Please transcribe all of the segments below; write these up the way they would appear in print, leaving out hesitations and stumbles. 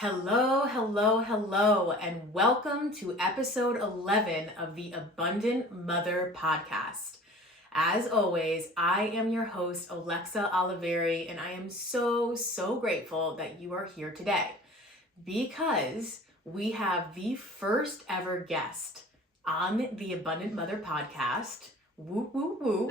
Hello, hello, hello, and welcome to episode 11 of the Abundant Mother podcast. As always, I am your host, Oliveri, and I am so grateful that you are here today because we have the first ever guest on the Abundant Mother podcast. Woo, woo, woo.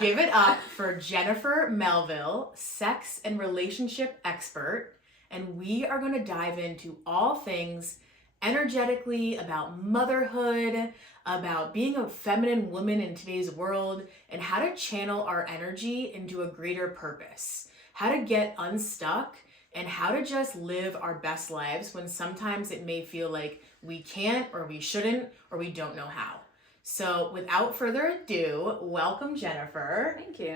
Give it up for Jennifer Melville, sex and relationship expert. And we are going to dive into all things energetically about motherhood, about being a feminine woman in today's world, and how to channel our energy into a greater purpose, how to get unstuck, and how to just live our best lives when sometimes it may feel like we can't or we shouldn't or we don't know how. So without further ado, welcome Jennifer. Thank you.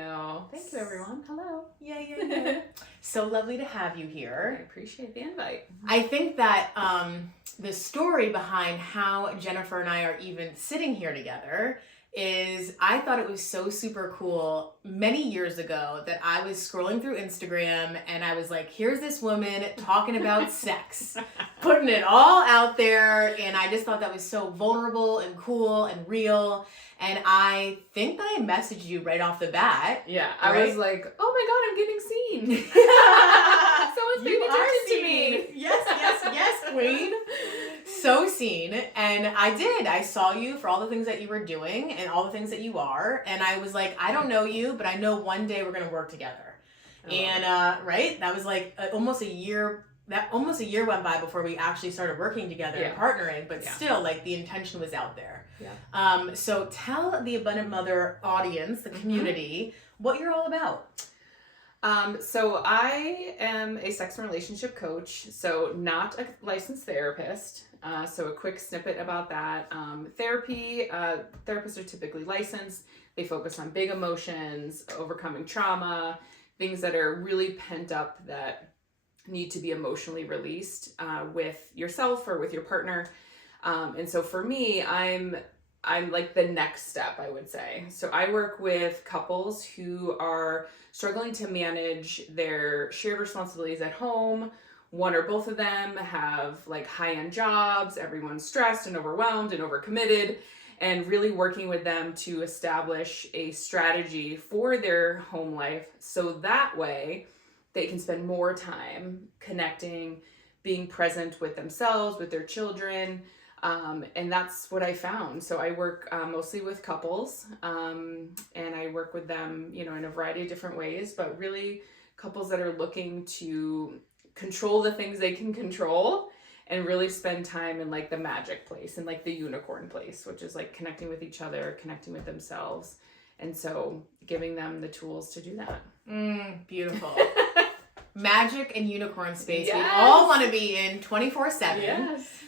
Thank you, everyone. Hello. Yeah. So lovely to have you I here. appreciate the invite. I think that the story behind how Jennifer and I are even sitting here together is I thought it was so super cool many years ago that I was scrolling through Instagram and I was like, here's this woman talking about sex, putting it all out there. And I just thought that was so vulnerable and cool and real. And I think that I messaged you right off the bat. Yeah, I right? was like, oh my God, I'm getting seen. Someone's paying You are attention to seen. me. Yes, queen. So seen. And I did. I saw you for all the things that you were doing and all the things that you are. And I was like, I don't know you, but I know one day we're going to work together. Right? That was like almost a year went by before we actually started working together and partnering, but still, like, the intention was out there. Yeah. So tell the Abundant Mother audience, the community, what you're all about. So I am a sex and relationship coach, so not a licensed therapist. So a quick snippet about that. Therapists are typically licensed. They focus on big emotions, overcoming trauma, things that are really pent up that need to be emotionally released with yourself or with your partner. And so for me, I'm like the next step, I would say. So I work with couples who are struggling to manage their shared responsibilities at home. One or both of them have like high-end jobs, everyone's stressed and overwhelmed and overcommitted, and really working with them to establish a strategy for their home life so that way they can spend more time connecting, being present with themselves, with their children. And that's what I found. So I work mostly with couples, and I work with them, in a variety of different ways, but really couples that are looking to control the things they can control and really spend time in like the magic place and like the unicorn place, which is like connecting with each other, connecting with themselves. And so giving them the tools to do that. Beautiful. Magic and unicorn space. Yes. We all want to be in 24/7. Yes.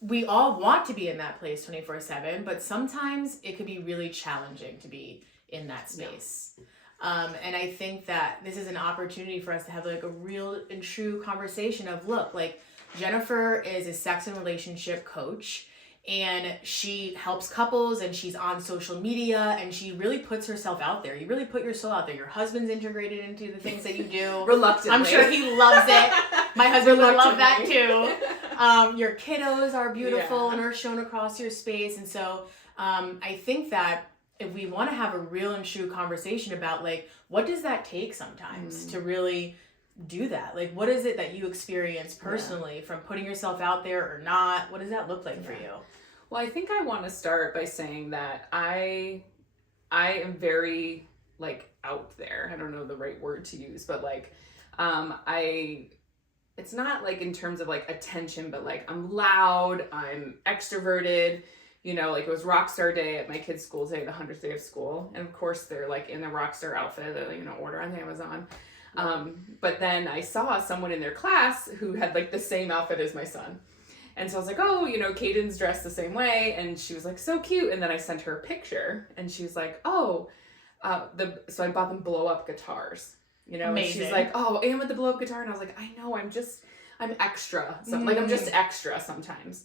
We all want to be in that place 24/7, but sometimes it could be really challenging to be in that space. And I think that this is an opportunity for us to have like a real and true conversation of, look, like Jennifer is a sex and relationship coach, and she helps couples, and she's on social media, and she really puts herself out there. You really put your soul out there. Your husband's integrated into the things that you do. Reluctantly. I'm sure he loves it. My husband would love that too. Your kiddos are beautiful and are shown across your space. And so I think that if we want to have a real and true conversation about like, what does that take sometimes to really do that? Like, what is it that you experience personally from putting yourself out there or not? What does that look like for you? Well, I think I want to start by saying that I am very like out there. I don't know the right word to use, but like it's not like in terms of like attention, but like I'm loud, I'm extroverted. Like it was Rockstar Day at my kids' school today, the 100th day of school. And of course they're like in the Rockstar outfit that, order on Amazon. But then I saw someone in their class who had like the same outfit as my son. And so I was like, oh, Caden's dressed the same way. And she was like, so cute. And then I sent her a picture and she was like, so I bought them blow up guitars, and she's like, oh, and with the blow up guitar. And I was like, I know, I'm extra. Like I'm just extra sometimes.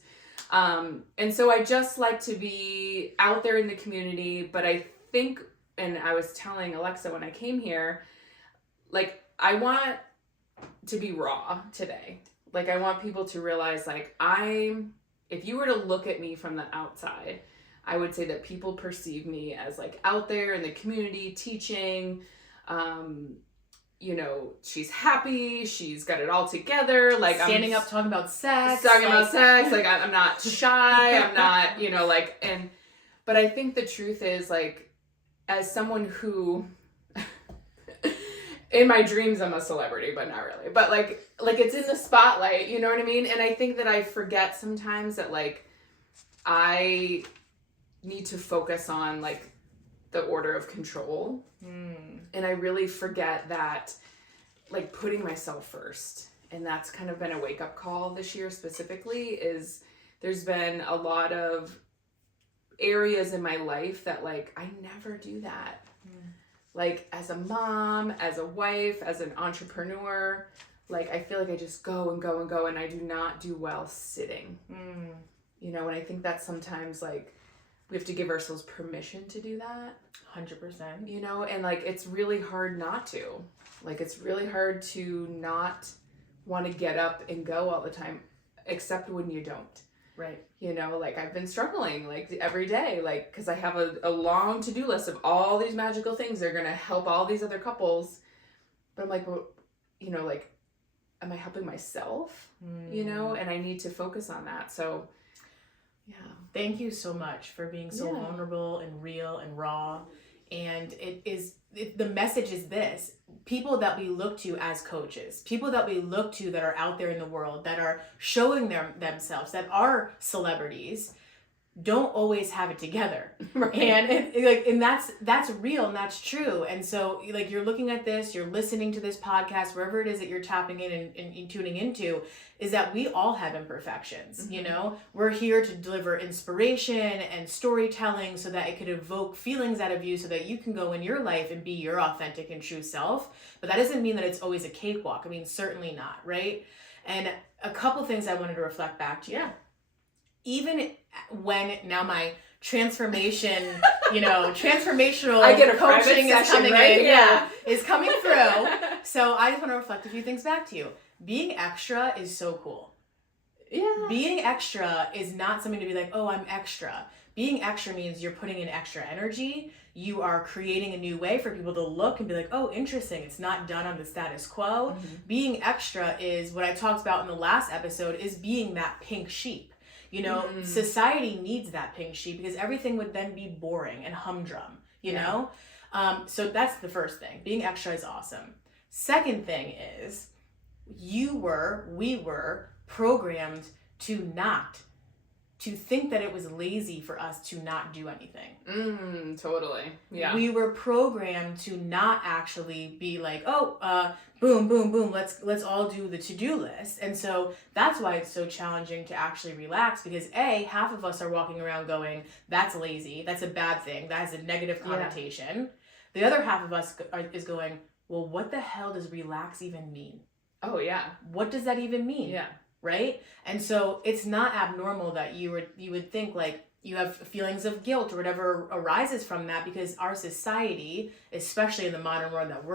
And so I just like to be out there in the community, but I think, and I was telling Alexa when I came here, like I want to be raw today. Like, I want people to realize, like, if you were to look at me from the outside, I would say that people perceive me as, like, out there in the community teaching, you know, she's happy, she's got it all together, like, standing up, talking about sex. Like, I'm not shy, I'm not, you know, like, but I think the truth is, like, as someone who, in my dreams, I'm a celebrity, but not really. But like it's in the spotlight, you know what I mean? And I think that I forget sometimes that, like, I need to focus on, like, the order of control. And I really forget that, like, putting myself first. And that's kind of been a wake-up call this year specifically, is there's been a lot of areas in my life that, like, I never do that. Like, as a mom, as a wife, as an entrepreneur, like, I feel like I just go and go and go, and I do not do well sitting. You know, and I think that sometimes, like, we have to give ourselves permission to do that. 100%. You know, and, like, it's really hard not to. Like, it's really hard to not want to get up and go all the time, except when you don't. Right. You know, like, I've been struggling, like, every day, like, because I have a long to-do list of all these magical things that are going to help all these other couples. But I'm like, well, you know, like, am I helping myself? You know, and I need to focus on that. So, yeah. Thank you so much for being so vulnerable and real and raw. And the message is this: people that we look to as coaches, people that we look to that are out there in the world, that are showing themselves, that are celebrities, don't always have it together. Right. And that's real and that's true. And so, like, you're looking at this, you're listening to this podcast, wherever it is that you're tapping in and tuning into, is that we all have imperfections. You know, we're here to deliver inspiration and storytelling so that it could evoke feelings out of you so that you can go in your life and be your authentic and true self. But that doesn't mean that it's always a cakewalk. I mean, certainly not, right? And a couple things I wanted to reflect back to you. Even when now my transformation, transformational I get a coaching is coming right? in, is coming through. So I just want to reflect a few things back to you. Being extra is so cool. Yeah. Being extra is not something to be like, oh, I'm extra. Being extra means you're putting in extra energy. You are creating a new way for people to look and be like, oh, interesting. It's not done on the status quo. Being extra is what I talked about in the last episode, is being that pink sheep. You know, society needs that pink sheep because everything would then be boring and humdrum, you know? So that's the first thing. Being extra is awesome. Second thing is, we were programmed to think that it was lazy for us to not do anything. Totally. Yeah. We were programmed to not actually be like, boom, boom, boom, let's all do the to-do list. And so that's why it's so challenging to actually relax, because half of us are walking around going, that's lazy, that's a bad thing, that has a negative connotation. Yeah. The other half of us is going, well, what the hell does relax even mean? Oh, yeah. What does that even mean? Yeah. Right? And so it's not abnormal that you would think, like, you have feelings of guilt or whatever arises from that, because our society, especially in the modern world that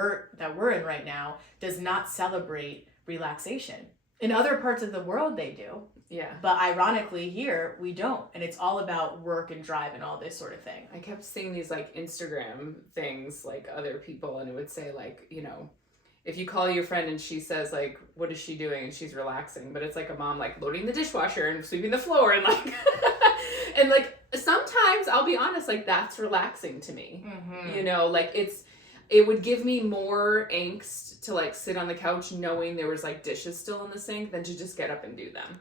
we're in right now, does not celebrate relaxation. In other parts of the world they do. Yeah. But ironically here we don't, and it's all about work and drive and all this sort of thing. I kept seeing these, like, Instagram things, like, other people, and it would say, like, you know, if you call your friend and she says, like, what is she doing? And she's relaxing. But it's like a mom, like, loading the dishwasher and sweeping the floor and, like, and, like, sometimes I'll be honest, like, that's relaxing to me. You know, like, it would give me more angst to, like, sit on the couch knowing there was, like, dishes still in the sink than to just get up and do them.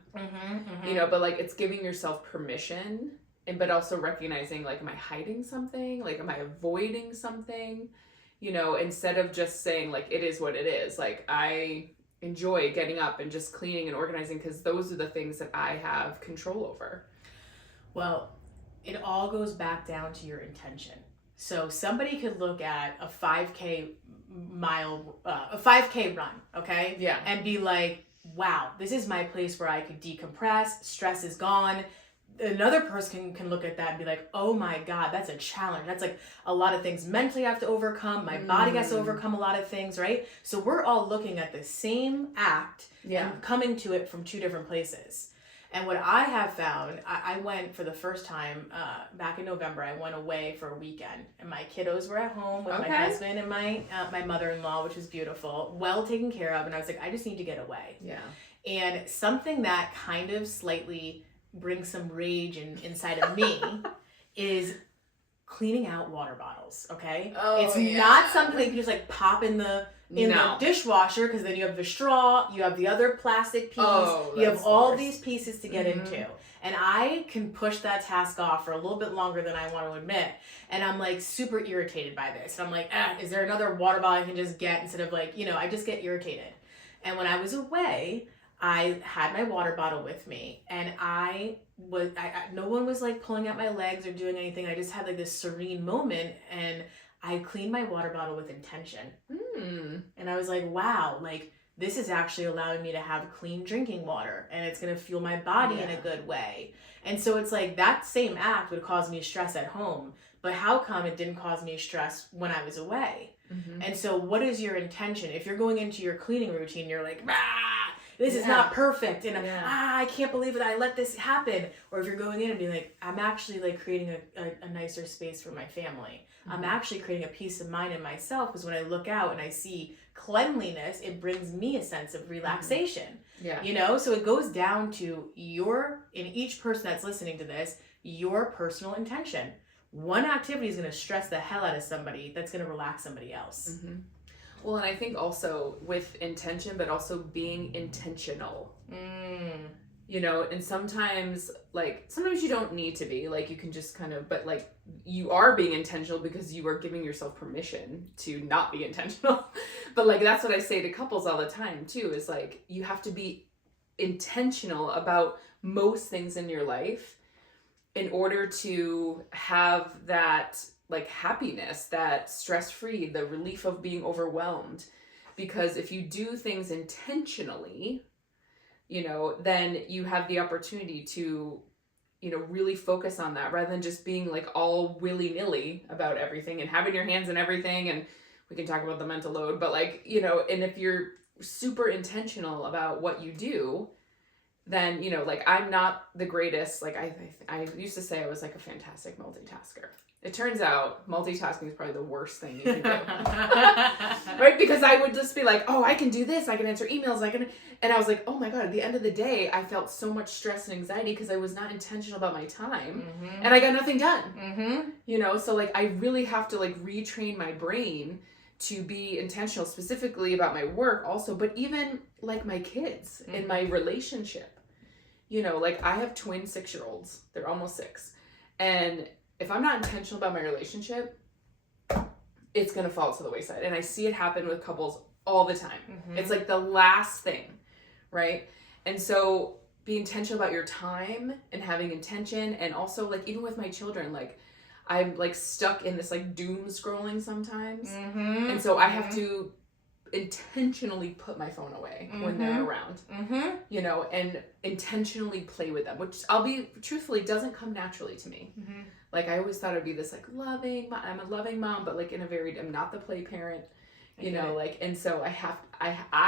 You know, but, like, it's giving yourself permission, but also recognizing, like, am I hiding something? Like, am I avoiding something? You know, instead of just saying, like, it is what it is. Like, I enjoy getting up and just cleaning and organizing because those are the things that I have control over. Well, it all goes back down to your intention. So somebody could look at a 5K run, okay? Yeah. And be like, wow, this is my place where I could decompress, stress is gone, another person can look at that and be like, oh my God, that's a challenge. That's like a lot of things mentally I have to overcome. My body has to overcome a lot of things, right? So we're all looking at the same act and coming to it from two different places. And what I have found, I went for the first time back in November. I went away for a weekend, and my kiddos were at home with my husband and my mother-in-law, which was beautiful, well taken care of. And I was like, I just need to get away. Yeah. And something that kind of slightly brings some rage inside of me is cleaning out water bottles. Okay, it's not something that you can just like pop in the dishwasher, because then you have the straw, you have the other plastic piece, you have all these pieces to get into. And I can push that task off for a little bit longer than I want to admit. And I'm like super irritated by this. And I'm like, is there another water bottle I can just get instead of like, I just get irritated. And when I was away, I had my water bottle with me, and I no one was like pulling at my legs or doing anything. I just had like this serene moment, and I cleaned my water bottle with intention. And I was like, wow, like this is actually allowing me to have clean drinking water, and it's going to fuel my body in a good way. And so it's like that same act would cause me stress at home, but how come it didn't cause me stress when I was away? And so what is your intention? If you're going into your cleaning routine, you're like, this is not perfect, and I can't believe that I let this happen. Or if you're going in and being like, I'm actually like creating a nicer space for my family. I'm actually creating a peace of mind in myself, because when I look out and I see cleanliness, it brings me a sense of relaxation. So it goes down to in each person that's listening to this, your personal intention. One activity is going to stress the hell out of somebody, that's going to relax somebody else. Well, and I think also with intention, but also being intentional. And sometimes you don't need to be, like, you can just kind of, but like you are being intentional because you are giving yourself permission to not be intentional. But like, that's what I say to couples all the time too, is like, you have to be intentional about most things in your life in order to have that like happiness, that stress-free, the relief of being overwhelmed. Because if you do things intentionally, then you have the opportunity to, really focus on that, rather than just being like all willy-nilly about everything and having your hands in everything. And we can talk about the mental load, but like, and if you're super intentional about what you do, then, like, I'm not the greatest. Like I used to say I was like a fantastic multitasker. It turns out multitasking is probably the worst thing you can do. Right? Because I would just be like, I can do this. I can answer emails. And I was like, oh my God, at the end of the day, I felt so much stress and anxiety because I was not intentional about my time and I got nothing done. So like, I really have to like retrain my brain to be intentional, specifically about my work also, but even like my kids in my relationship. Like I have twin 6-year-olds. They're almost 6. And if I'm not intentional about my relationship, it's going to fall to the wayside. And I see it happen with couples all the time. It's like the last thing, right? And so be intentional about your time and having intention. And also like, even with my children, like I'm like stuck in this like doom scrolling sometimes. And so I have to intentionally put my phone away when they're around, and intentionally play with them, which I'll be truthfully doesn't come naturally to me. Like I always thought I'd be this like loving, I'm a loving mom, but like I'm not the play parent, like, and so I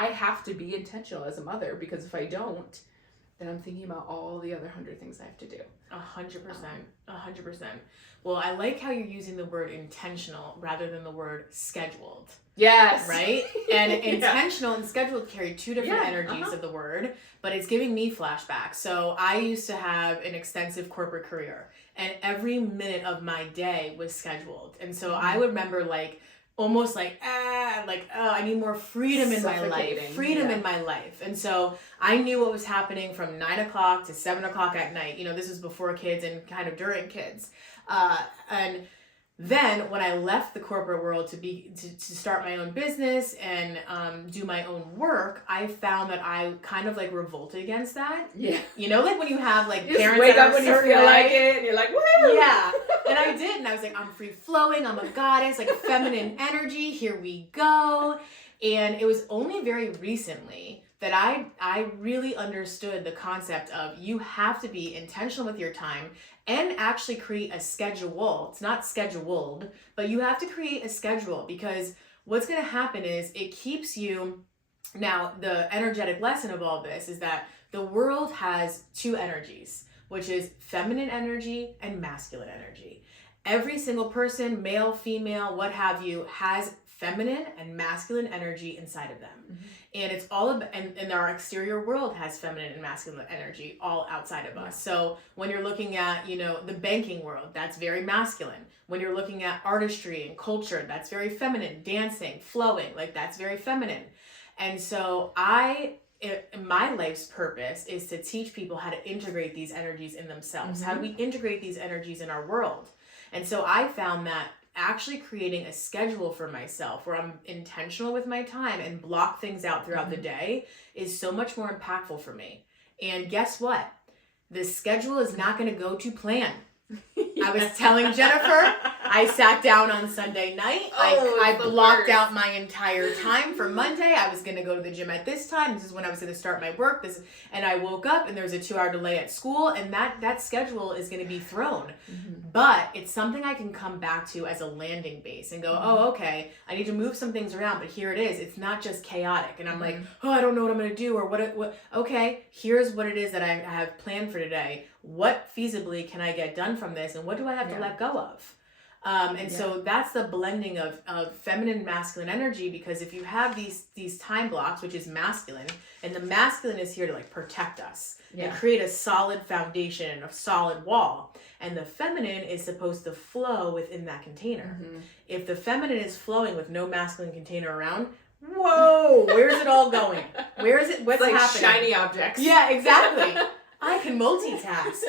have to be intentional as a mother, because if I don't, then I'm thinking about all the other 100 things I have to do. 100%. 100%. Well, I like how you're using the word intentional rather than the word scheduled. Yes. Right? And intentional and scheduled carry two different energies of the word, but it's giving me flashbacks. So I used to have an extensive corporate career, and every minute of my day was scheduled. And so I would remember like, almost like, I need more freedom in my life. In my life. And so I knew what was happening from 9 o'clock to 7 o'clock at night. This was before kids and kind of during kids. And then when I left the corporate world to start my own business and do my own work, I found that I kind of like revolted against that. Yeah. Like when you have like you parents wake that up are when you feel like it and you're like, woo! Yeah. And I did. And I was like, I'm free flowing. I'm a goddess, like feminine energy. Here we go. And it was only very recently that I really understood the concept of you have to be intentional with your time and actually create a schedule. It's not scheduled, but you have to create a schedule, because what's going to happen is it keeps you. Now, the energetic lesson of all this is that the world has two energies, which is feminine energy and masculine energy. Every single person, male, female, what have you, has feminine and masculine energy inside of them. Mm-hmm. And it's all about, and our exterior world has feminine and masculine energy all outside of us. So when you're looking at, the banking world, that's very masculine. When you're looking at artistry and culture, that's very feminine. Dancing, flowing, like that's very feminine. And so my life's purpose is to teach people how to integrate these energies in themselves. Mm-hmm. How do we integrate these energies in our world? And so I found that actually creating a schedule for myself where I'm intentional with my time and block things out throughout the day is so much more impactful for me. And guess what? The schedule is not going to go to plan. I was telling Jennifer, I sat down on Sunday night. I blocked out my entire time for Monday. I was going to go to the gym at this time. This is when I was going to start my work. And I woke up and there was a 2-hour delay at school, and that schedule is going to be thrown. Mm-hmm. But it's something I can come back to as a landing base and go, oh, okay, I need to move some things around, but here it is. It's not just chaotic. And I'm like, oh, I don't know what I'm going to do, or what. Okay, here's what it is that I have planned for today. What feasibly can I get done from this, and what do I have to let go of? So that's the blending of feminine and masculine energy, because if you have these time blocks, which is masculine, and the masculine is here to like protect us and create a solid foundation and a solid wall, and the feminine is supposed to flow within that container. Mm-hmm. If the feminine is flowing with no masculine container around, whoa, where's it all going? Where is it? What's like happening? Shiny objects. Yeah, exactly. I can multitask,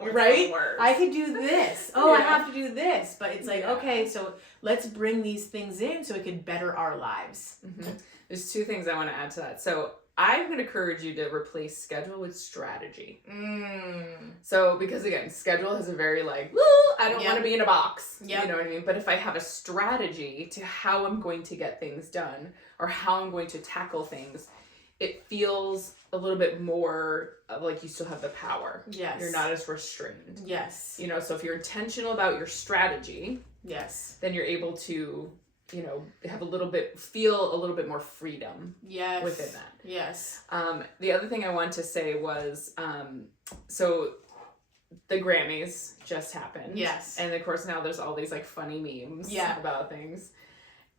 right? I could do this. I have to do this. But it's like, okay, so let's bring these things in so it can better our lives. Mm-hmm. There's 2 things I want to add to that. So I'm going to encourage you to replace schedule with strategy. So, because again, schedule has a very like, I don't want to be in a box. Yep. You know what I mean? But if I have a strategy to how I'm going to get things done or how I'm going to tackle things, it feels a little bit more like you still have the power. Yes. You're not as restrained. Yes. So if you're intentional about your strategy, then you're able to, have feel a little bit more freedom within that. Yes. The other thing I wanted to say was, so the Grammys just happened. Yes. And of course now there's all these like funny memes about things.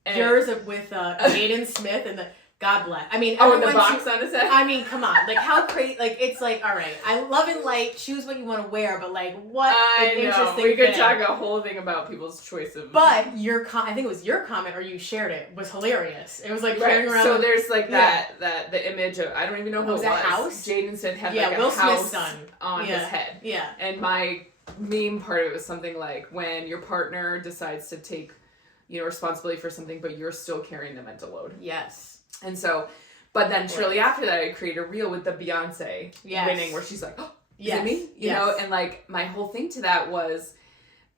And yours with Jaden Smith and the God bless. I mean, the box on his head. I mean, come on, like how crazy. Like it's like, all right, I love and light. Choose what you want to wear, but like, what an interesting we could thing. talk a whole thing about people's choice of. But I think it was your comment or you shared it, was hilarious. It was like carrying around. So there's like that the image of, I don't even know who it was. House. Jaden Smith had like Will a house Smith's son on his head. Yeah. And my meme part of it was something like when your partner decides to take, responsibility for something, but you're still carrying the mental load. Yes. And so. But then shortly after that, I created a reel with the Beyonce winning, where she's like, "Oh, is it me?" You know, and like my whole thing to that was,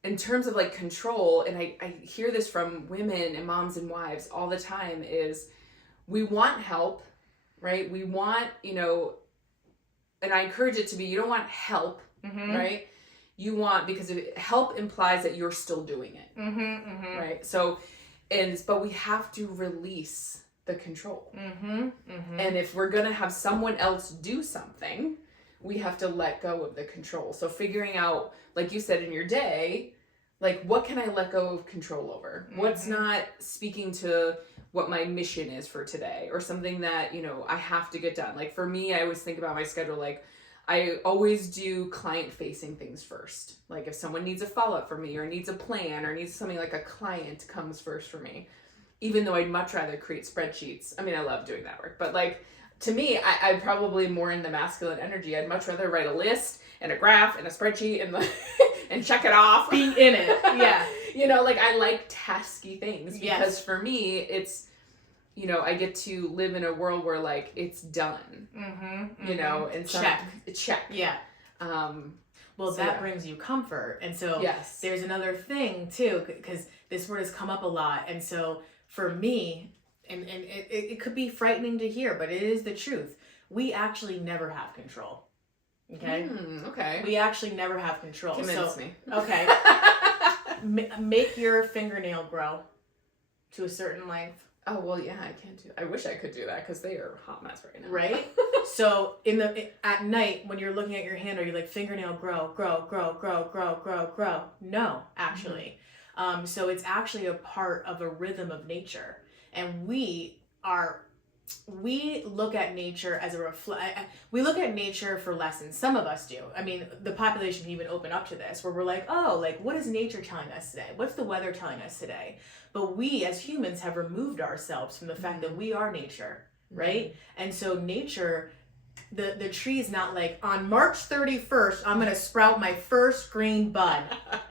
in terms of like control, and I hear this from women and moms and wives all the time, is we want help, right? We want, and I encourage it to be, you don't want help, right? You want, because help implies that you're still doing it, right? So, but we have to release the control. And if we're going to have someone else do something, we have to let go of the control. So figuring out, like you said in your day, like what can I let go of control over? What's not speaking to what my mission is for today, or something that, I have to get done. Like for me, I always think about my schedule, like I always do client facing things first. Like if someone needs a follow-up from me or needs a plan or needs something, like a client comes first for me. Even though I'd much rather create spreadsheets. I mean, I love doing that work, but like, to me, I'm probably more in the masculine energy. I'd much rather write a list and a graph and a spreadsheet and and check it off. Being in it, yeah. Like I like tasky things because for me, it's, I get to live in a world where like it's done, and check. Yeah. That brings you comfort. And so there's another thing too, because this word has come up a lot. And so for me, it could be frightening to hear, but it is the truth. We actually never have control. Okay? Okay. We actually never have control. Convince me. Okay. Make your fingernail grow to a certain length. Oh, well, yeah, I can't do. I wish I could do that because they are a hot mess right now. Right? So at night when you're looking at your hand, are you like fingernail grow? No, actually. So it's actually a part of a rhythm of nature, and we look at nature as we look at nature for lessons. Some of us do. I mean, the population can even open up to this, where we're like, oh, like, what is nature telling us today? What's the weather telling us today? But we as humans have removed ourselves from the fact that we are nature, right? And so nature, the tree is not like, on March 31st, I'm going to sprout my first green bud,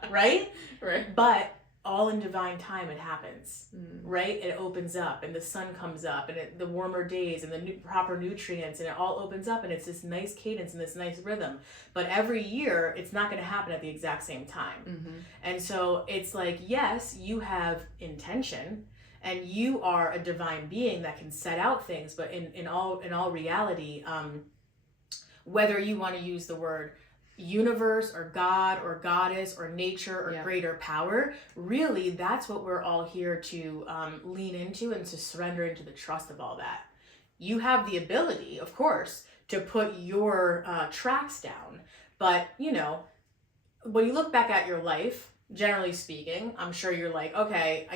right? Right. But all in divine time it happens, right? It opens up and the sun comes up and the warmer days and the proper nutrients, and it all opens up, and it's this nice cadence and this nice rhythm. But every year it's not going to happen at the exact same time. And so it's like, yes, you have intention and you are a divine being that can set out things, but in all reality, whether you want to use the word universe or God or goddess or nature or greater power, really that's what we're all here to lean into and to surrender into the trust of all that. You have the ability, of course, to put your tracks down, but when you look back at your life, generally speaking, I'm sure you're like, okay,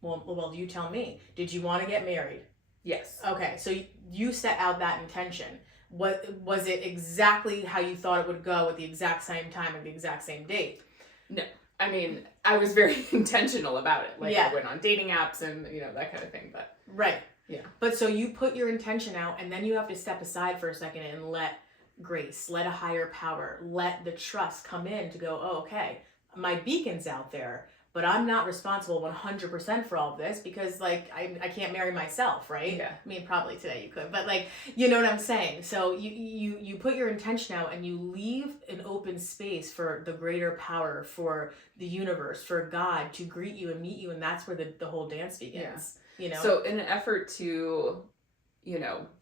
well, you tell me, did you want to get married? Yes. Okay, so you set out that intention. What was it exactly how you thought it would go at the exact same time at the exact same date? No. I mean, I was very intentional about it. Like, I went on dating apps and, that kind of thing, but... Right. Yeah. But so you put your intention out, and then you have to step aside for a second and let grace, let a higher power, let the trust come in to go, oh, okay, my beacon's out there, but I'm not responsible 100% for all of this because, like, I can't marry myself, right? Yeah. I mean, probably today you could, but, like, you know what I'm saying? So you put your intention out and you leave an open space for the greater power, for the universe, for God to greet you and meet you, and that's where the whole dance begins, So in an effort to,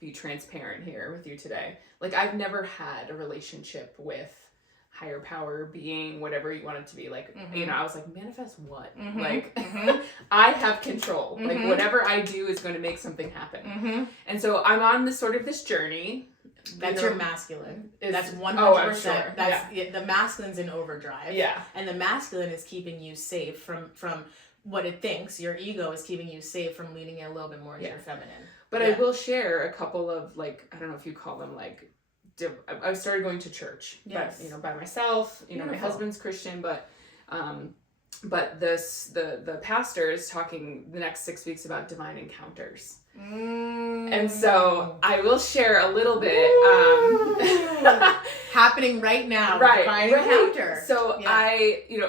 be transparent here with you today, like, I've never had a relationship with higher power, being, whatever you want it to be, like, I was like, manifest what? Like, I have control. Like, whatever I do is going to make something happen. And so I'm on this journey. That's your masculine. That's 100%. Oh, I'm sure. That's the masculine's in overdrive. Yeah. And the masculine is keeping you safe from what it thinks. Your ego is keeping you safe from leaning in a little bit more into your feminine. But I will share a couple of, like, I don't know if you call them, like, I started going to church, but, by myself. My husband's Christian, but the pastor is talking the next 6 weeks about divine encounters. And so I will share a little bit. Happening right now. Right. Divine encounter. So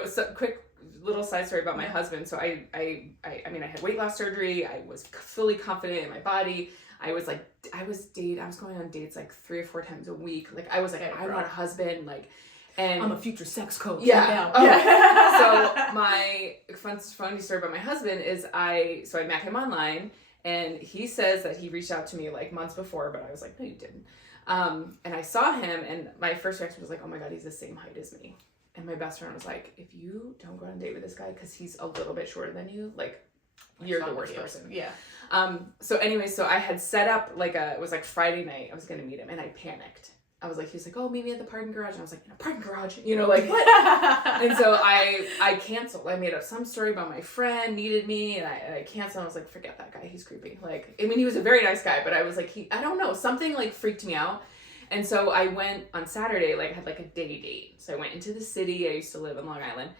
so quick little side story about my husband. So I had weight loss surgery. I was fully confident in my body. I was going on dates like 3 or 4 times a week. Like, I was like, I want a husband, like, and I'm a future sex coach. Yeah. So my funny story about my husband is I met him online, and he says that he reached out to me like months before, but I was like, no, you didn't. And I saw him, and my first reaction was like, oh my God, he's the same height as me. And my best friend was like, if you don't go on a date with this guy because he's a little bit shorter than you, like, you're the worst person. Yeah. So anyway, so I had set up it was like Friday night, I was going to meet him, and I panicked. I was like, he was like, oh, meet me at the parking garage. And I was like, in a parking garage? Like, what? And so I canceled. I made up some story about my friend needed me, and I canceled. I was like, forget that guy. He's creepy. Like, I mean, he was a very nice guy, but I was like, I don't know. Something like freaked me out. And so I went on Saturday, like, I had like a day date. So I went into the city. I used to live in Long Island.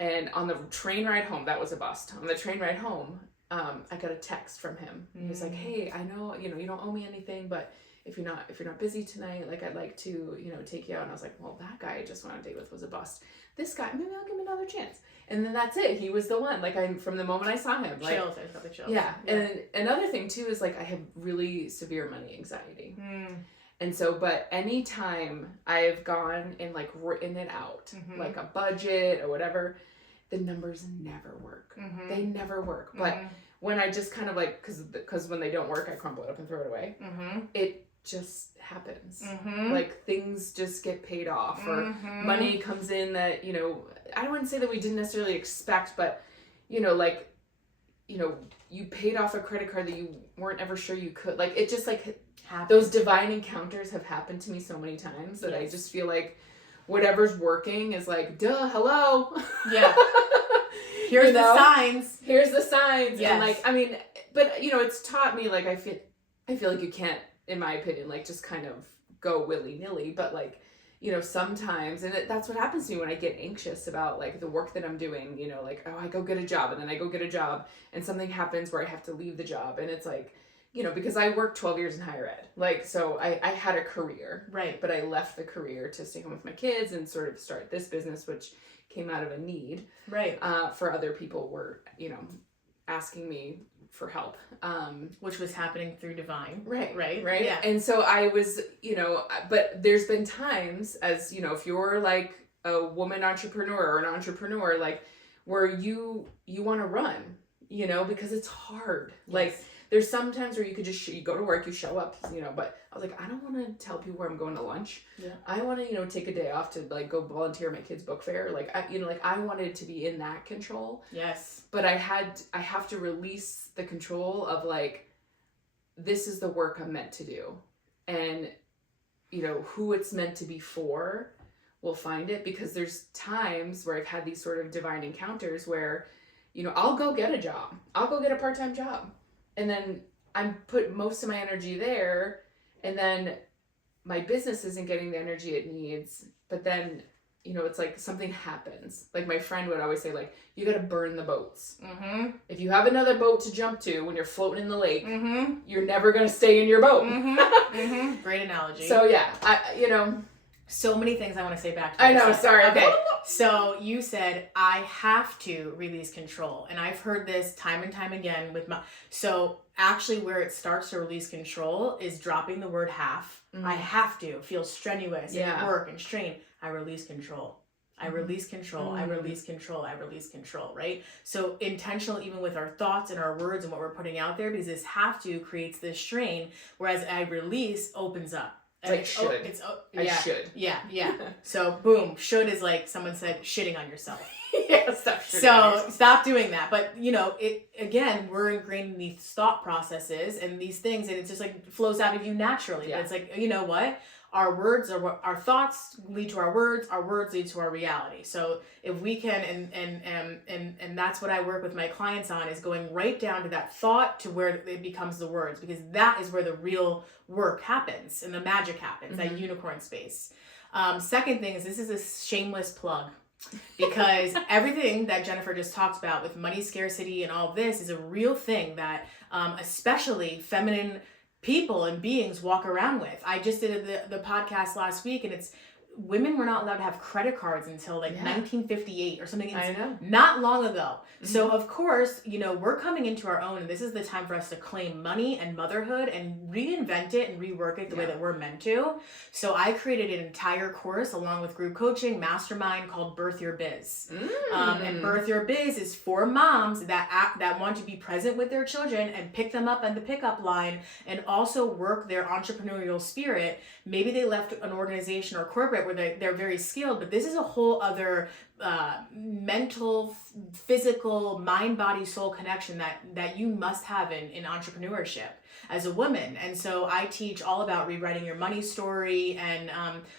And on the train ride home, that was a bust. On the train ride home, I got a text from him. He was like, hey, I know, you don't owe me anything, but if you're not busy tonight, like, I'd like to, take you out. And I was like, well, that guy I just went on a date with was a bust. This guy, maybe I'll give him another chance. And then that's it. He was the one. Like, from the moment I saw him, like, chills. I got the chills. Yeah. And another thing too is, like, I have really severe money anxiety. And so, but anytime I've gone and, like, written it out, like a budget or whatever, the numbers never work. They never work. But when I just kind of like, because when they don't work, I crumble it up and throw it away. It just happens. Like things just get paid off, or money comes in that, you know, I wouldn't say that we didn't necessarily expect, but, you know, like, you know, you paid off a credit card that you weren't ever sure you could. Like, it just like happens. Those divine encounters have happened to me so many times that I just feel like whatever's working is like, duh, hello. Yeah. Here's the signs. Here's the signs. Yes. And like, I mean, but you know, it's taught me, like, I feel like you can't, in my opinion, like just kind of go willy-nilly, but like, you know, sometimes, and that's what happens to me when I get anxious about like the work that I'm doing, you know, like, oh, I go get a job, and then I go get a job and something happens where I have to leave the job, and it's like, you know, because I worked 12 years in higher ed, like, so I had a career, right? But I left the career to stay home with my kids and sort of start this business, which came out of a need, right? For other people were, you know, asking me for help, which was happening through divine, right, yeah. And so I was, you know, but there's been times, as you know, if you're like a woman entrepreneur or an entrepreneur, like where you want to run, you know, because it's hard. Yes. Like there's some times where you could just you go to work, you show up, you know, but I was like, I don't want to tell people where I'm going to lunch. Yeah. I want to, you know, take a day off to like go volunteer at my kids' book fair. Like you know, like I wanted to be in that control. Yes. But I have to release the control of like, this is the work I'm meant to do. And, you know, who it's meant to be for will find it, because there's times where I've had these sort of divine encounters where, you know, I'll go get a job. I'll go get a part-time job. And then I'm put most of my energy there, and then my business isn't getting the energy it needs. But then, you know, it's like something happens. Like my friend would always say, like, you got to burn the boats. If you have another boat to jump to when you're floating in the lake, you're never going to stay in your boat. Great analogy. So yeah, you know. So many things I want to say back to I know, sorry. Okay. So you said, I have to release control. And I've heard this time and time again with so actually where it starts to release control is dropping the word have. I have to feel strenuous and work and strain. I release control. I release control. I release control. I release control, right? So intentional even with our thoughts and our words and what we're putting out there, because this have to creates this strain, whereas I release opens up. It's like should. I should. Yeah. So boom, should is like someone said shitting on yourself. Yeah, stop shitting so on yourself. Stop doing that. But you know, it again, we're ingrained in these thought processes and these things, and it just like flows out of you naturally. Yeah. But it's like, you know what? Our words are what our thoughts lead to our words lead to our reality. So if we can, and that's what I work with my clients on, is going right down to that thought to where it becomes the words, because that is where the real work happens and the magic happens, that unicorn space. Second thing is, this is a shameless plug, because everything that Jennifer just talked about with money scarcity and all of this is a real thing that especially feminine people and beings walk around with. I just did the podcast last week, and it's women were not allowed to have credit cards until like 1958 or something. I know. Not long ago. So of course, you know, we're coming into our own, and this is the time for us to claim money and motherhood and reinvent it and rework it the way that we're meant to. So I created an entire course along with group coaching, mastermind, called Birth Your Biz. And Birth Your Biz is for moms that want to be present with their children and pick them up on the pickup line, and also work their entrepreneurial spirit. Maybe they left an organization or corporate where they're very skilled, but this is a whole other mental, physical, mind, body, soul connection that you must have in entrepreneurship as a woman. And so I teach all about rewriting your money story. And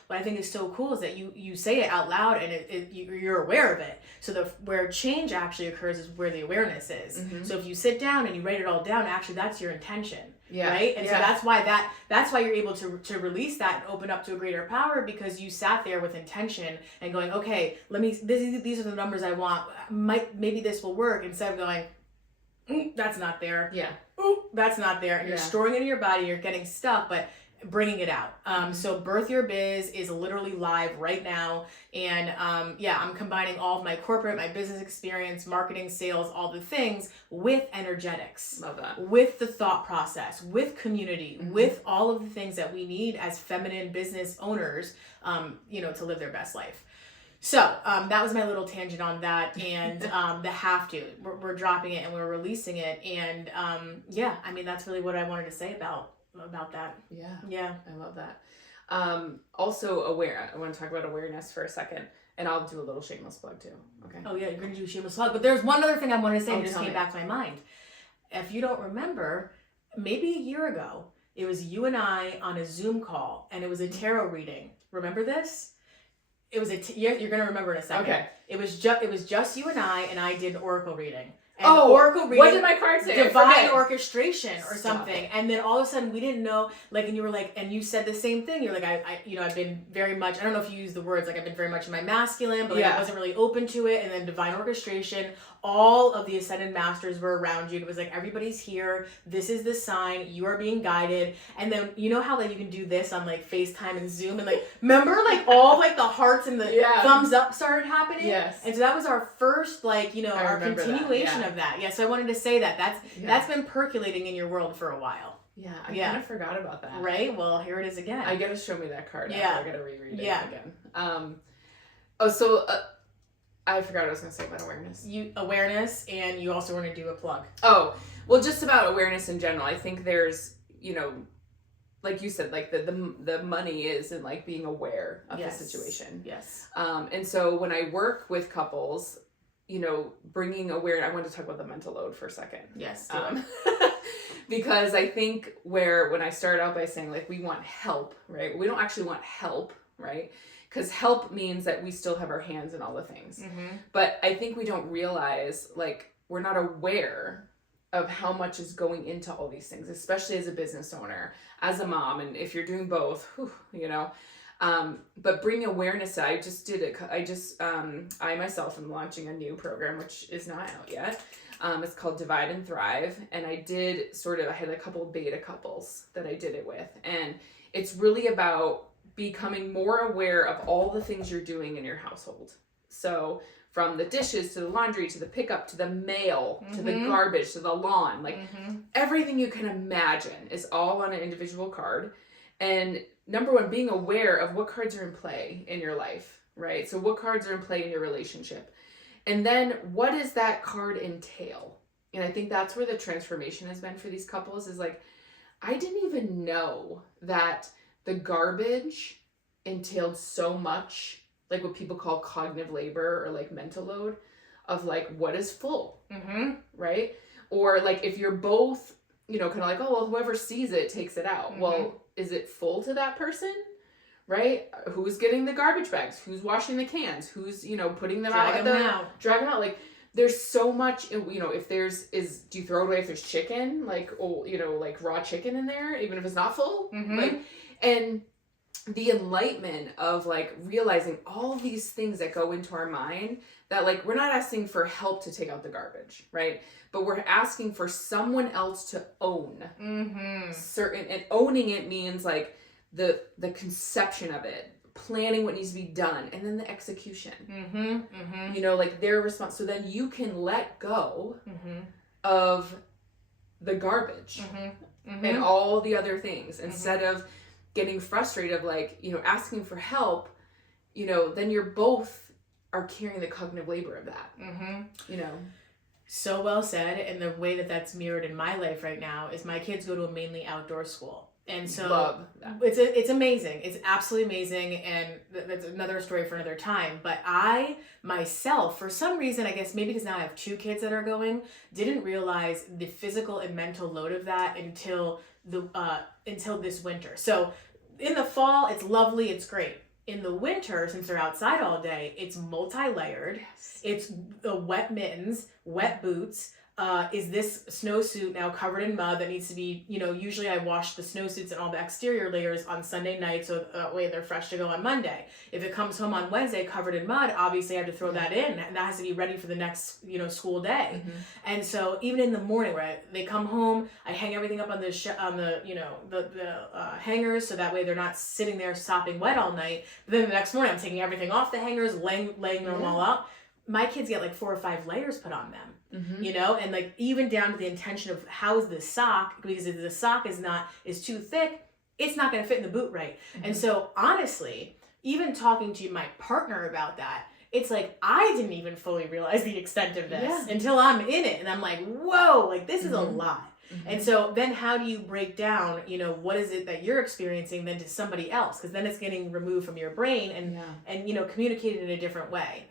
what I think is so cool is that you say it out loud, and you're aware of it. So where change actually occurs is where the awareness is. So if you sit down and you write it all down, actually that's your intention. Yeah. Right. And so that's why you're able to release that and open up to a greater power, because you sat there with intention and going, okay, these are the numbers I want. Maybe this will work, instead of going, that's not there. Yeah. Ooh, that's not there. And you're storing it in your body, you're getting stuck, but bringing it out. So Birth Your Biz is literally live right now. And I'm combining all of my corporate, my business experience, marketing, sales, all the things with energetics. Love that. With the thought process, with community, with all of the things that we need as feminine business owners, to live their best life. So that was my little tangent on that, and the have to. We're dropping it and we're releasing it, and yeah, I mean that's really what I wanted to say about that. Yeah, I love that. Also I want to talk about awareness for a second, and I'll do a little shameless plug too. Okay. Oh yeah, you're gonna do a shameless plug, but there's one other thing I wanted to say that just came me. back to my mind. If you don't remember, maybe a year ago, it was you and I on a Zoom call, and it was a tarot reading. Remember this? It was you're gonna remember in a second. Okay. It was just you and I did an oracle reading. And oracle reading. What did my card say? Divine orchestration or something. And then all of a sudden we didn't know, like, and you were like, and you said the same thing. You're like, I've been very much, I don't know if you use the words, like I've been very much in my masculine, but like, I wasn't really open to it. And then divine orchestration, all of the ascended masters were around you. It was like, everybody's here. This is the sign. You are being guided. And then you know how like you can do this on like FaceTime and Zoom, and like, remember like all like the hearts and the thumbs up started happening? Yes. And so that was our first, like, our continuation of that. Yeah. So I wanted to say that's been percolating in your world for a while. Yeah. I kind of forgot about that. Right? Well, here it is again. I gotta show me that card after. I gotta reread it again. I forgot what I was going to say about awareness. Awareness, and you also want to do a plug. Oh, well, just about awareness in general. I think there's, like you said, like the money is in like being aware of the situation. Yes. And so when I work with couples, bringing awareness, I want to talk about the mental load for a second. Yes. Because I think when I started out by saying like we want help, right? We don't actually want help, right? Because help means that we still have our hands in all the things. Mm-hmm. But I think we don't realize, like, we're not aware of how much is going into all these things, especially as a business owner, as a mom, and if you're doing both, but bring awareness to it. I myself am launching a new program, which is not out yet. It's called Divide and Thrive. And I had a couple of beta couples that I did it with. And it's really about becoming more aware of all the things you're doing in your household. So from the dishes to the laundry to the pickup to the mail to the garbage to the lawn, like everything you can imagine is all on an individual card. And number one, being aware of what cards are in play in your life, right? So what cards are in play in your relationship? And then what does that card entail? And I think that's where the transformation has been for these couples, is like, I didn't even know that the garbage entailed so much, like what people call cognitive labor or like mental load of like, what is full, right? Or like if you're both, kind of like, oh, well, whoever sees it takes it out. Well, is it full to that person, right? Who's getting the garbage bags? Who's washing the cans? Who's, putting them dragging them out? Like, there's so much, do you throw it away if there's chicken, like, like raw chicken in there, even if it's not full? Like, and the enlightenment of like realizing all these things that go into our mind, that like we're not asking for help to take out the garbage, right? But we're asking for someone else to own certain, and owning it means like the conception of it, planning what needs to be done, and then the execution. Like their response. So then you can let go of the garbage and all the other things instead of getting frustrated of like, asking for help, then you're both are carrying the cognitive labor of that. So well said. And the way that that's mirrored in my life right now is my kids go to a mainly outdoor school. And so love that. It's amazing. It's absolutely amazing. And that's another story for another time. But I myself, for some reason, I guess maybe because now I have 2 kids that are going, didn't realize the physical and mental load of that until this winter. So in the fall, it's lovely. It's great. In the winter, since they're outside all day, it's multi-layered. Yes. It's wet mittens, wet boots. Is this snowsuit now covered in mud that needs to be, usually I wash the snowsuits and all the exterior layers on Sunday night so that way they're fresh to go on Monday. If it comes home on Wednesday covered in mud, obviously I have to throw that in, and that has to be ready for the next, school day. And so even in the morning, right, they come home, I hang everything up on the hangers so that way they're not sitting there sopping wet all night. But then the next morning I'm taking everything off the hangers, laying them all out. My kids get like 4 or 5 layers put on them. And like even down to the intention of how is the sock, because if the sock is too thick, it's not going to fit in the boot right. And so honestly, even talking to my partner about that, it's like, I didn't even fully realize the extent of this until I'm in it. And I'm like, whoa, like this is a lot. And so then how do you break down, you know, what is it that you're experiencing then to somebody else? Because then it's getting removed from your brain and, you know, communicated in a different way.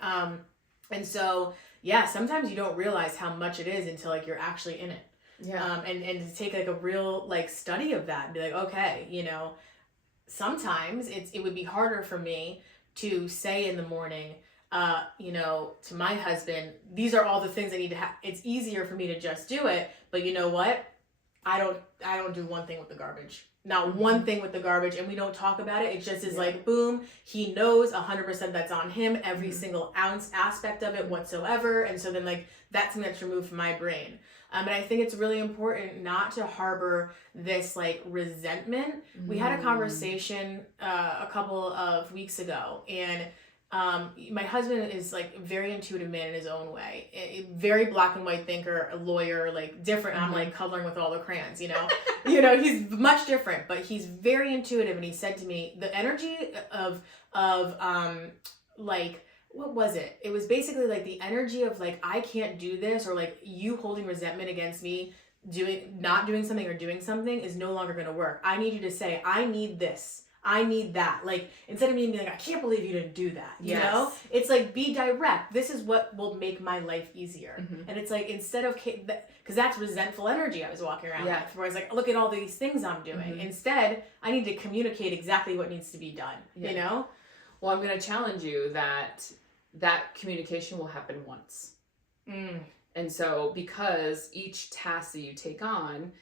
And so, yeah, sometimes you don't realize how much it is until like you're actually in it. Yeah. And to take like a real like study of that and be like, okay, you know, sometimes it would be harder for me to say in the morning, you know, to my husband, these are all the things I need to have. It's easier for me to just do it, but you know what? I don't do one thing with the garbage. Not one thing with the garbage, and we don't talk about it. It just is like, boom, he knows 100% that's on him, every single ounce aspect of it whatsoever. And so then like, that's something that's removed from my brain. And I think it's really important not to harbor this like resentment. We had a conversation a couple of weeks ago, and my husband is like a very intuitive man in his own way, a very black and white thinker, a lawyer, like different. I'm like coloring with all the crayons, you know. You know, he's much different, but he's very intuitive. And he said to me, the energy of like, what was it? It was basically like the energy of like, I can't do this, or like you holding resentment against me not doing something or doing something is no longer going to work. I need you to say, I need this. I need that. Like, instead of me being like, I can't believe you didn't do that. You know? It's like, be direct. This is what will make my life easier. And it's like, instead of, because that's resentful energy I was walking around with, where I was like, look at all these things I'm doing. Instead, I need to communicate exactly what needs to be done. You know? Well, I'm going to challenge you that communication will happen once. And so, because each task that you take on,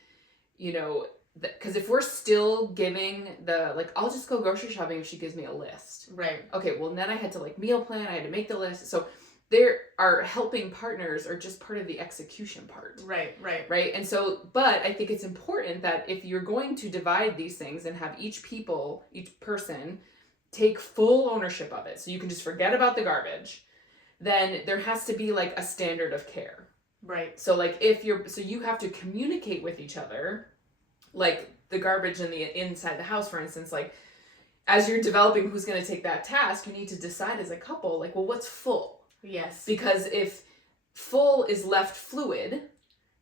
you know, because if we're still giving like, I'll just go grocery shopping if she gives me a list. Right. Okay, well, then I had to like meal plan, I had to make the list. So there are helping partners are just part of the execution part. Right. Right. And so, but I think it's important that if you're going to divide these things and have each person take full ownership of it, so you can just forget about the garbage, then there has to be like a standard of care. Right. So like so you have to communicate with each other, like the garbage in the inside the house, for instance, like as you're developing who's going to take that task, you need to decide as a couple, like, well, what's full? Yes. Because if full is left fluid,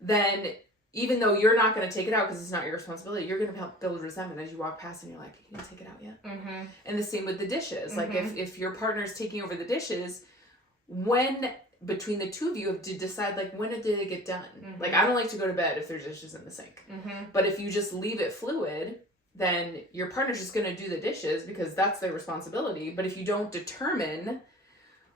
then even though you're not going to take it out because it's not your responsibility, you're going to build resentment as you walk past and you're like, can you take it out yet? And the same with the dishes. Like if your partner's taking over the dishes, when between the two of you have to decide, like, when did they get done? Like, I don't like to go to bed if there's dishes in the sink. But if you just leave it fluid, then your partner's just going to do the dishes because that's their responsibility. But if you don't determine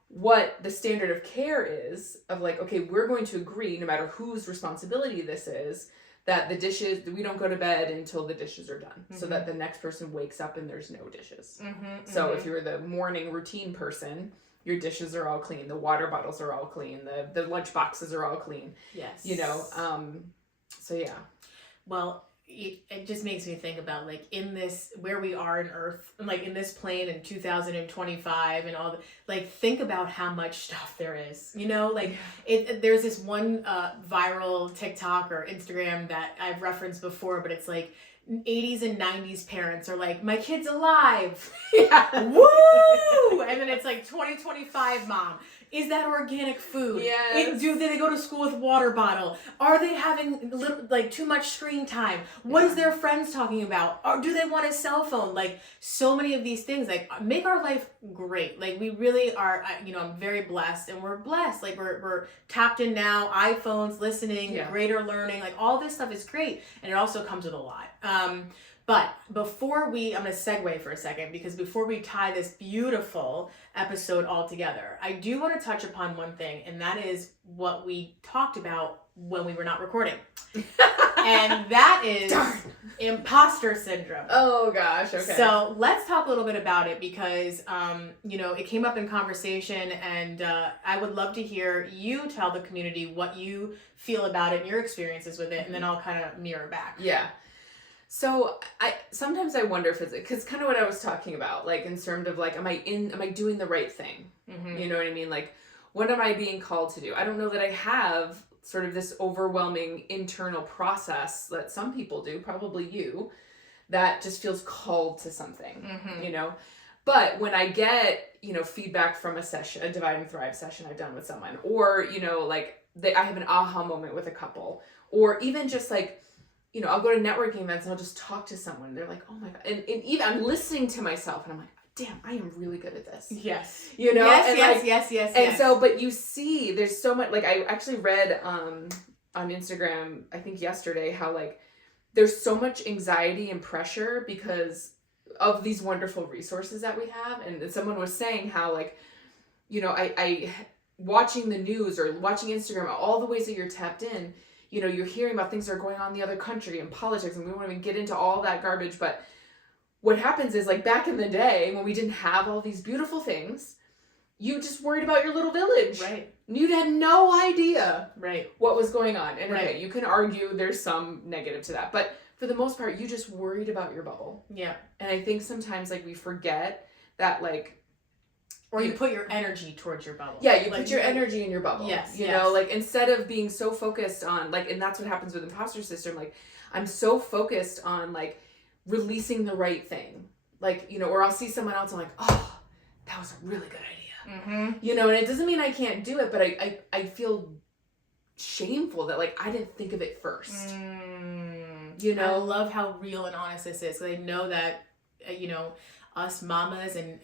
what the standard of care is of like, okay, we're going to agree no matter whose responsibility this is, that the dishes, we don't go to bed until the dishes are done, so that the next person wakes up and there's no dishes. So if you're the morning routine person, your dishes are all clean, the water bottles are all clean, the lunch boxes are all clean. Yes. You know, so yeah. Well, it just makes me think about like in this, where we are in Earth, like in this plane in 2025 and all the, like, think about how much stuff there is, you know, like there's this one viral TikTok or Instagram that I've referenced before, but it's like 80s and 90s parents are like, my kid's alive. Woo! And then it's like 2025 mom. Is that organic food? Yes. Do they go to school with water bottle? Are they having like too much screen time? What is their friends talking about? Or do they want a cell phone? Like, so many of these things like make our life great. Like, we really are, you know, I'm very blessed, and we're blessed. Like, we're tapped in now, iPhones, listening, greater learning, like all this stuff is great. And it also comes with a lot. But before I'm going to segue for a second, because before we tie this beautiful episode all together, I do want to touch upon one thing, and that is what we talked about when we were not recording. And that is imposter syndrome. Oh gosh, okay. So let's talk a little bit about it, because, you know, it came up in conversation, and I would love to hear you tell the community what you feel about it and your experiences with it, and then I'll kind of mirror back. Yeah. So sometimes I wonder if it's, because kind of what I was talking about, like in terms of like, am I doing the right thing? You know what I mean? Like, what am I being called to do? I don't know that I have sort of this overwhelming internal process that some people do, probably you, that just feels called to something, you know? But when I get, feedback from a session, a Divide and Thrive session I've done with someone, or, like I have an aha moment with a couple, or even just like, I'll go to networking events and I'll just talk to someone. They're like, oh my God. And even I'm listening to myself and I'm like, damn, I am really good at this. Yes. Yes. And so, but you see, there's so much, like I actually read on Instagram, I think yesterday, how like there's so much anxiety and pressure because of these wonderful resources that we have. And someone was saying how like, I watching the news or watching Instagram, all the ways that you're tapped in, you're hearing about things that are going on in the other country and politics, and we won't even get into all that garbage. But what happens is, like, back in the day when we didn't have all these beautiful things, you just worried about your little village. Right. You had no idea right. what was going on. And right. okay, you can argue there's some negative to that, but for the most part, you just worried about your bubble. Yeah. And I think sometimes, like, we forget that, like, or you put your energy towards your bubble. Yeah, you put your energy in your bubble. Yes. You know, like, instead of being so focused on, like, and that's what happens with Imposter Syndrome. Like, I'm so focused on, like, releasing the right thing. Like, or I'll see someone else and I'm like, oh, that was a really good idea. Mm-hmm. And it doesn't mean I can't do it, but I feel shameful that, like, I didn't think of it first. I love how real and honest this is. Because I know that, us mamas and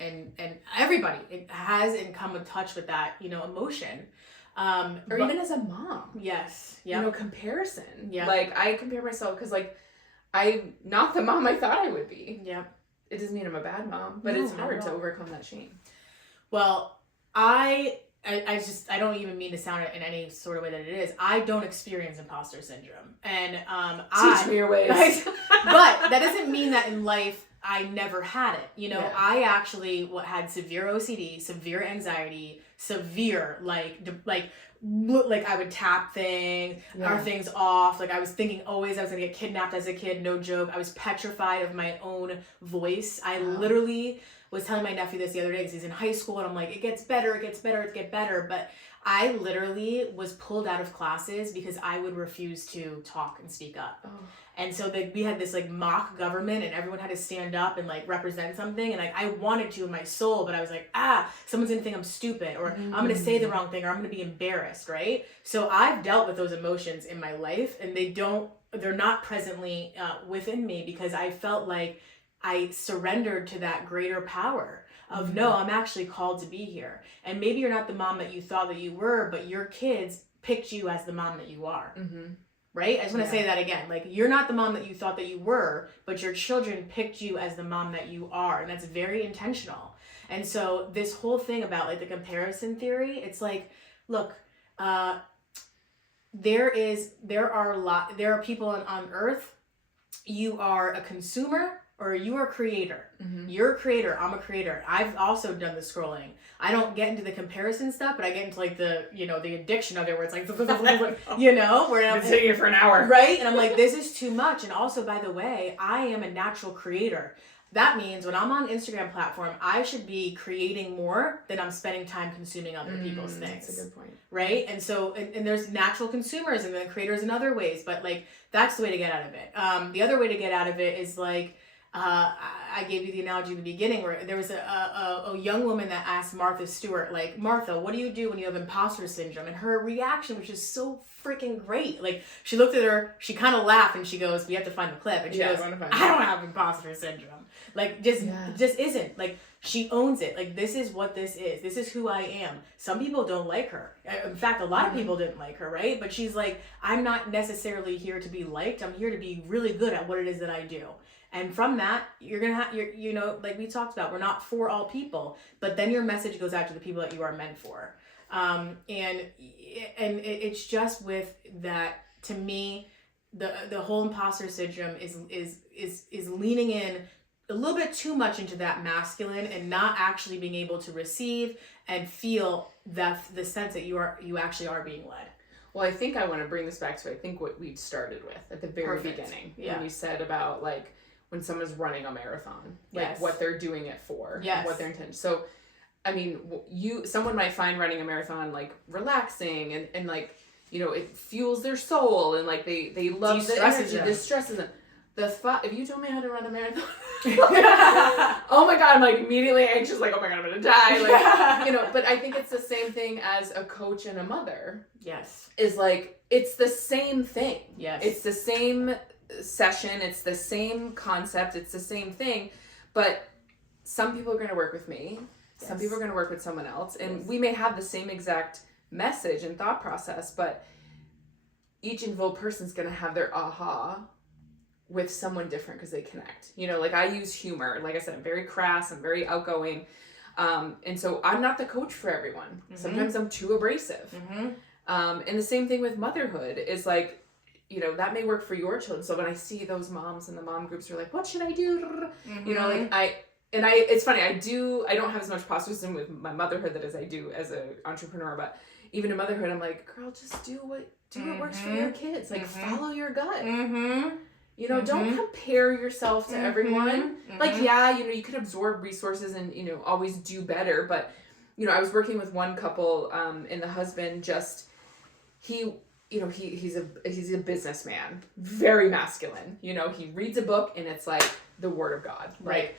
everybody has and come in touch with that, emotion. Or even as a mom. Yes. Yeah. Comparison. Yeah. Like, I compare myself because, like, I'm not the mom I thought I would be. Yeah. It doesn't mean I'm a bad mom, but it's hard to overcome that shame. Well, I don't even mean to sound it in any sort of way that it is. I don't experience imposter syndrome. And Teach me your ways. But that doesn't mean that in life I never had it. Yeah. I actually had severe OCD, severe anxiety, severe like I would tap things, or things off. Like, I was thinking always I was gonna get kidnapped as a kid, no joke. I was petrified of my own voice. I literally was telling my nephew this the other day because he's in high school, and I'm like, it gets better. But I literally was pulled out of classes because I would refuse to talk and speak up. Oh. And so we had this like mock government, and everyone had to stand up and like represent something. And like, I wanted to in my soul, but I was like, someone's gonna think I'm stupid, or I'm gonna say the wrong thing, or I'm gonna be embarrassed, right? So I've dealt with those emotions in my life, and they're not presently within me because I felt like I surrendered to that greater power of no, I'm actually called to be here. And maybe you're not the mom that you thought that you were, but your kids picked you as the mom that you are. Mm-hmm. Right? I just want to say that again. Like, you're not the mom that you thought that you were, but your children picked you as the mom that you are. And that's very intentional. And so this whole thing about like the comparison theory, it's like, look, there are people on earth. You are a consumer or you are a creator. Mm-hmm. You're a creator. I'm a creator. I've also done the scrolling. I don't get into the comparison stuff, but I get into like the addiction of it, where it's like, where I'm sitting here for an hour. Right? And I'm like, this is too much. And also, by the way, I am a natural creator. That means when I'm on Instagram platform, I should be creating more than I'm spending time consuming other people's things. That's a good point. Right? And so, and there's natural consumers and then creators in other ways, but like, that's the way to get out of it. The other way to get out of it is like, I gave you the analogy in the beginning where there was a young woman that asked Martha Stewart, like, Martha, what do you do when you have imposter syndrome? And her reaction was just so freaking great. Like, she looked at her, she kind of laughed, and she goes, we have to find the clip. And she goes, I don't have imposter syndrome. Like, just isn't. Like, she owns it. Like, this is what this is. This is who I am. Some people don't like her. In fact, a lot of people didn't like her, right? But she's like, I'm not necessarily here to be liked. I'm here to be really good at what it is that I do. And from that, you're going to have, like we talked about, we're not for all people, but then your message goes out to the people that you are meant for. And it's just with that, to me, the whole imposter syndrome is leaning in a little bit too much into that masculine and not actually being able to receive and feel that the sense that you actually are being led. Well, I think I want to bring this back to, I think, what we started with at the very beginning. When we said about, like, when someone's running a marathon, like what they're doing it for, what their intention. So, I mean, someone might find running a marathon like relaxing and like, it fuels their soul and like they love the energy, this stresses them. if you told me how to run a marathon, oh my God, I'm like immediately anxious, like, oh my God, I'm gonna die. Like, you know, but I think it's the same thing as a coach and a mother. Yes. Is like, it's the same thing. Yes. It's the same session. It's the same concept. It's the same thing. But some people are going to work with me. Yes. Some people are going to work with someone else. And yes. we may have the same exact message and thought process, but each involved person's going to have their aha with someone different because they connect. You know, like I use humor. Like I said, I'm very crass. I'm very outgoing. And so I'm not the coach for everyone. Mm-hmm. Sometimes I'm too abrasive. Mm-hmm. And the same thing with motherhood is like, you know, that may work for your children. So when I see those moms in the mom groups who are like, what should I do? Mm-hmm. You know, like it's funny. I don't have as much positivism with my motherhood as I do as an entrepreneur, but even in motherhood, I'm like, girl, just do what mm-hmm. works for your kids. Like mm-hmm. follow your gut. Mm-hmm. You know, mm-hmm. don't compare yourself to mm-hmm. everyone. Mm-hmm. Like, yeah, you know, you could absorb resources and, you know, always do better. But, you know, I was working with one couple, and the husband just, he's a businessman, very masculine. You know, he reads a book and it's like the word of God. Right.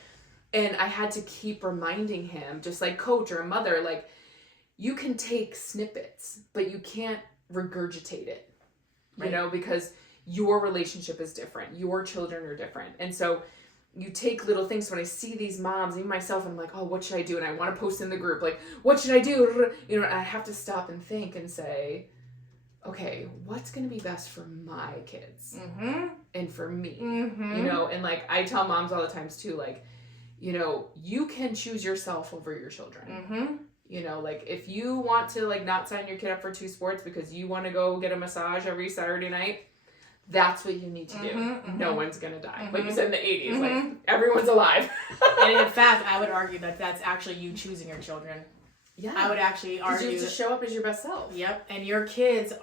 And I had to keep reminding him, just like coach or a mother, like you can take snippets, but you can't regurgitate it, you know, because your relationship is different. Your children are different. And so you take little things. When I see these moms, even myself, I'm like, oh, what should I do? And I want to post in the group, like, what should I do? You know, I have to stop and think and say, okay, what's going to be best for my kids mm-hmm. and for me, mm-hmm. you know? And like, I tell moms all the times too, like, you know, you can choose yourself over your children. Mm-hmm. You know, like if you want to like not sign your kid up for 2 sports because you want to go get a massage every Saturday night, that's what you need to do. Mm-hmm, mm-hmm. No one's going to die. Mm-hmm. Like you said in the 80s, mm-hmm. like everyone's alive. And in fact, I would argue that that's actually you choosing your children. Yeah. I would actually argue. You have to show up as your best self. Yep. And your kids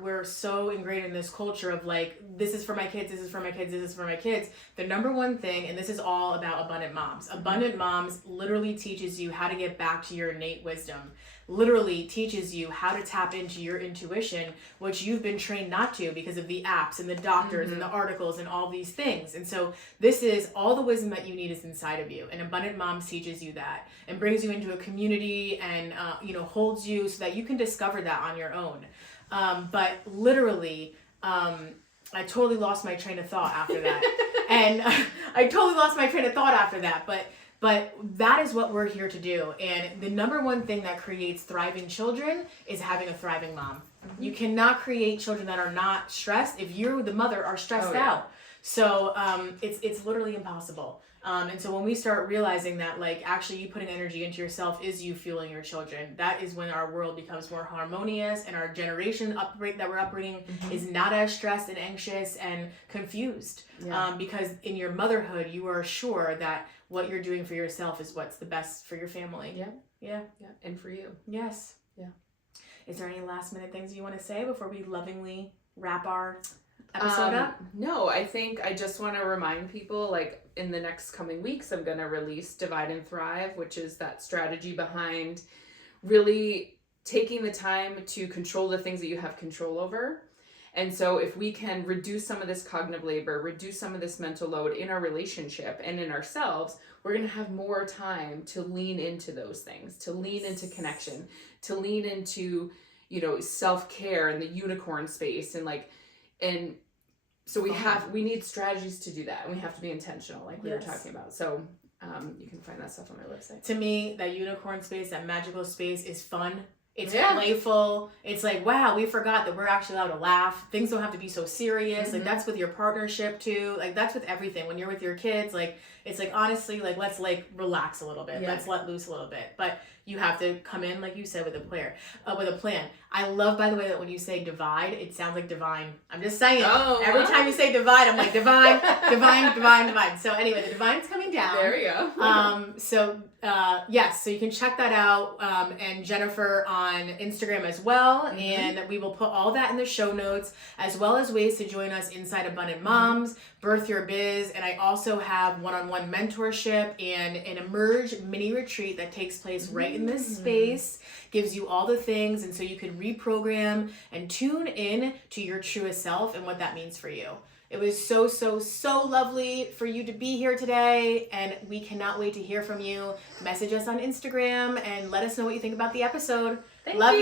we're so ingrained in this culture of like, this is for my kids, this is for my kids, this is for my kids. The number one thing, and this is all about abundant moms. Abundant moms literally teaches you how to get back to your innate wisdom. Literally teaches you how to tap into your intuition, which you've been trained not to because of the apps and the doctors mm-hmm. and the articles and all these things. And so this is all the wisdom that you need is inside of you. And Abundant Moms teaches you that and brings you into a community and, holds you so that you can discover that on your own. But literally, I totally lost my train of thought after that. And I totally lost my train of thought after that. But that is what we're here to do. And the number one thing that creates thriving children is having a thriving mom. Mm-hmm. You cannot create children that are not stressed if you, the mother, are stressed out. So it's literally impossible. And so when we start realizing that, like, actually you putting energy into yourself is you fueling your children, that is when our world becomes more harmonious and our generation that we're upbringing mm-hmm. is not as stressed and anxious and confused. Yeah. Because in your motherhood, you are sure that what you're doing for yourself is what's the best for your family. Yeah. Yeah. Yeah. And for you. Yes. Yeah. Is there any last minute things you want to say before we lovingly wrap our episode up? No, I think I just want to remind people, like, in the next coming weeks, I'm going to release Divide and Thrive, which is that strategy behind really taking the time to control the things that you have control over. And so if we can reduce some of this cognitive labor, reduce some of this mental load in our relationship and in ourselves, we're going to have more time to lean into those things, to lean into connection, to lean into, self-care and the unicorn space and so we need strategies to do that, and we have to be intentional, like we were talking about. So you can find that stuff on our website. To me, that unicorn space, that magical space is fun. It's playful. It's like, wow, we forgot that we're actually allowed to laugh. Things don't have to be so serious. Mm-hmm. Like, that's with your partnership too. Like, that's with everything. When you're with your kids, like, it's like, honestly, like, let's relax a little bit. Yeah. Let's let loose a little bit. But you have to come in, like you said, with a plan. I love, by the way, that when you say divide, it sounds like divine. I'm just saying. Every time you say divide, I'm like, divine, divine, divine, divine. So anyway, the divine's coming down. There we go. So you can check that out. And Jennifer on Instagram as well. Mm-hmm. And we will put all that in the show notes, as well as ways to join us inside Abundant Moms, Birth Your Biz. And I also have one-on-one mentorship and an Emerge mini retreat that takes place right in this space, gives you all the things. And so you can reprogram and tune in to your truest self and what that means for you. It was so, so, so lovely for you to be here today, and we cannot wait to hear from you. Message us on Instagram and let us know what you think about the episode. Thank Love you.